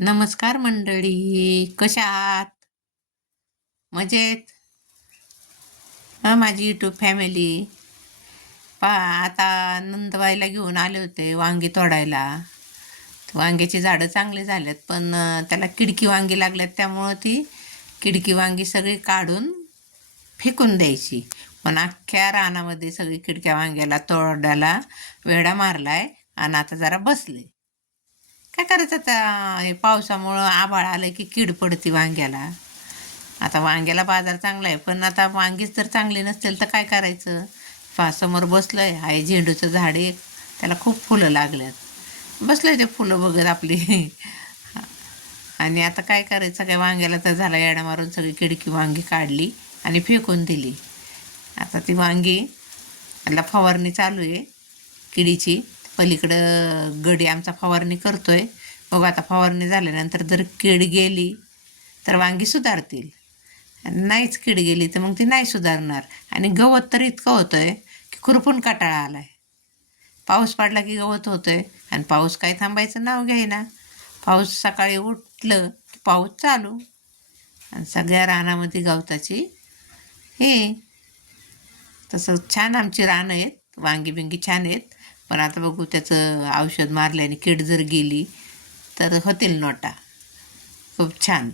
नमस्कार मंडळी कशा आहात? मजेत? हा माझी यूट्यूब फॅमिली पा आता नंदबाईला घेऊन आले होते वांगी तोडायला. वांग्याची झाडं चांगली झालेत पण त्याला किडकी वांगी लागल्यात त्यामुळं ती किडकी वांगी सगळी काढून फेकून द्यायची. पण अख्ख्या रानामध्ये सगळी किडक्या वांग्याला तोडायला वेडा मारलाय आणि आता जरा बसले. काय करायचं आता हे पावसामुळं आभाळ आलं की कीड पडते वांग्याला. आता वांग्याला बाजार चांगला आहे पण आता वांगीच जर चांगली नसतील तर काय करायचं? पा समोर बसलं आहे झेंडूचं झाड एक त्याला खूप फुलं लागल्यात. बसलं ते फुलं बघत आपली. आणि आता काय करायचं? काय वांग्याला तर झाला येडा मारून सगळी किडकी वांगी काढली आणि फेकून दिली. आता ती वांगी त्याला फवारणी चालू आहे किडीची. पलीकडं गडी आमचा फवारणी करतो आहे बघू आता फवारणी झाल्यानंतर जर कीड गेली तर वांगी सुधारतील. आणि नाहीच कीड गेली तर मग ती नाही सुधारणार. आणि गवत तर इतकं होतं आहे की खुरपून काटाळा आहे पाऊस पडला की गवत होतंय आणि पाऊस काय थांबायचं नाव घ्यायना पाऊस सकाळी उठलं की पाऊस चालू. आणि सगळ्या रानामध्ये गवताची हे. तसं छान आमची रानं आहेत. वांगी बिंगी छान आहेत. पण आता बघू त्याचं औषध मारल्याने कीड जर गेली तर होतील नोटा. खूप छान.